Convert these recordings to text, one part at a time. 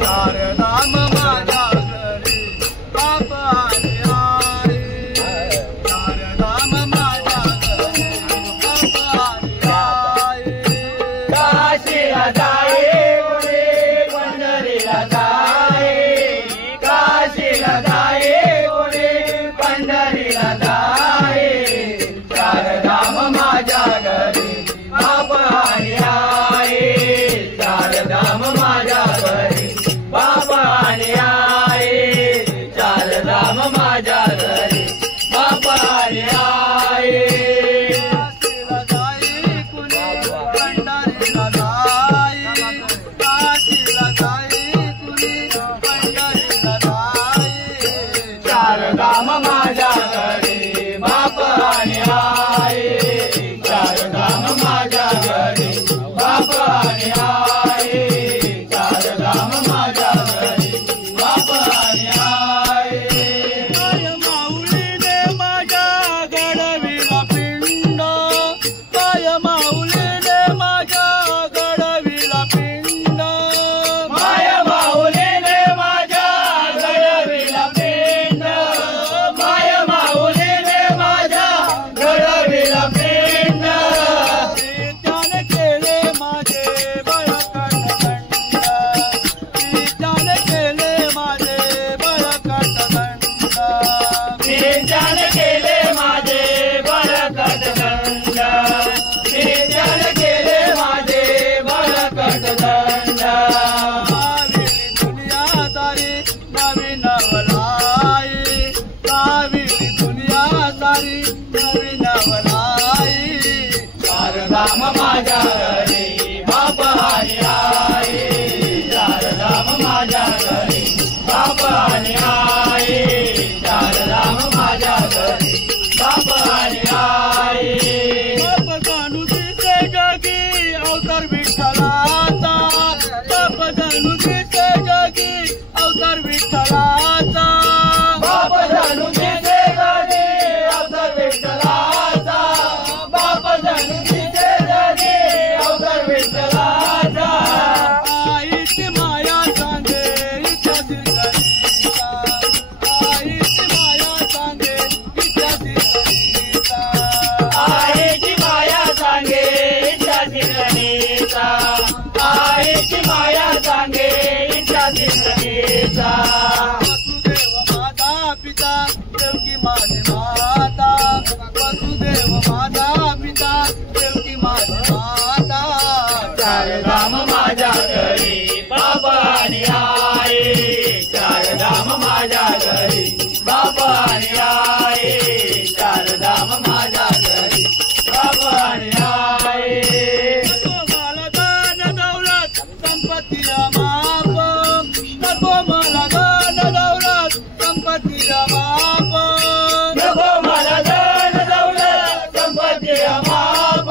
चारधाम माझ्या घरी बाप आले आहे, चारधाम माझ्या घरी बाप आले आहे. काशीला जाये कोणी पंढरीला जाये, काशीला जाये कोणी पंढरीला जाये. चारधाम माझ्या घरी बाप आले आहे, चारधाम माझ्या घरी बाप आले आहे, चारधाम माझ्या घरी बाप आले आहे. काशीला जाई कुणी पंढरीला जाई, काशीला जाई कुणी पंढरीला जाई. चारधाम माझ्या घरी बाप आले आहे, चारधाम माझ्या घरी बाप आले आहे, चारधाम माझ्या घरी बाप आले आहे. काय माऊलीने माझ्या घडविला पिंड, काय माऊलीने माझ्या घडविला पिंड. माया माऊलीने माझ्या घडविला पिंड, माया माऊलीने माझ्या घडविला पिंड. त्याने केले माझे बळकट दंड, त्याने केले माझे बळकट दंड. त्याने केले माझे बळकट दंड, त्याने केले माझे बळकट दंड. काविली दुनियादारी नवी नवलाई, काविली दुनियादारी नवी नवलाई. चारधाम माझ्या घरी बाप आले आहे, चारधाम माझ्या घरी बाप आले आहे, चारधाम माझ्या घरी बाप आले आहे. बाप जाणू दिसे जगी अवतार विठ्ठलाचा, बाप जाणू दिसे जगी अवतार विठ्ठलाचा. बाप जाणू दिसे जगी अवतार विठ्ठलाचा, बाप जाणू दिसे जगी अवतार विठ्ठलाचा. आईची माया सांगे इतिहासी गणिता, आईची माया सांगे इतिहासी गणिता. आईची माया सांगे इच्छाची गणेशा, आईची माया सांगे इच्छाची गणेशा. वसुदेव माता पिता देवकी माझी माता, वसुदेव माता पिता देवकी माझी माता. चारधाम माझ्या घरी बाप आले आहे, चारधाम माझ्या घरी बाप आले आहे, चारधाम माझ्या घरी बाप आले आहे. नको मला दान दौलत संपत्तीला माप, नको मला दान दौलत संपत्तीला माप. नको मला धन दौलत संपत्तीला माप,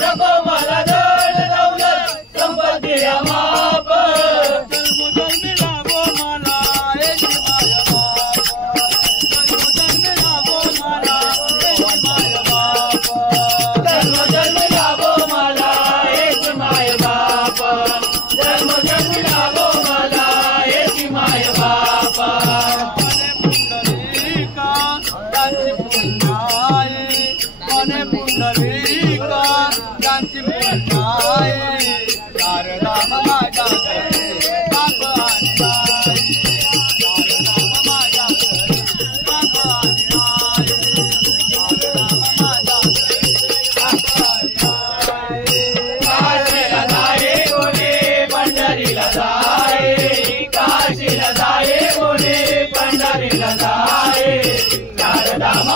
नको मला धन दौलत संपत्तीला माप. जन्मोजन्मी लाभो मला एक माय बाप, जन्मोजन्मी लाभो मला एक माय बाप. जन्म लाभो मला एक माय बाप, जन्म लाभो मला एक माय बाप. मने पुंडलिका त्यांची पुण्याय, चारधाम माझ्या घरी बाप आले आहे, चारधाम माझ्या घरी बाप आले आहे, चारधाम माझ्या घरी बाप आले आहे. काशीला जाये कोणी पंढरीला जाये, काशीला जाये कोणी पंढरीला जाये. चारधाम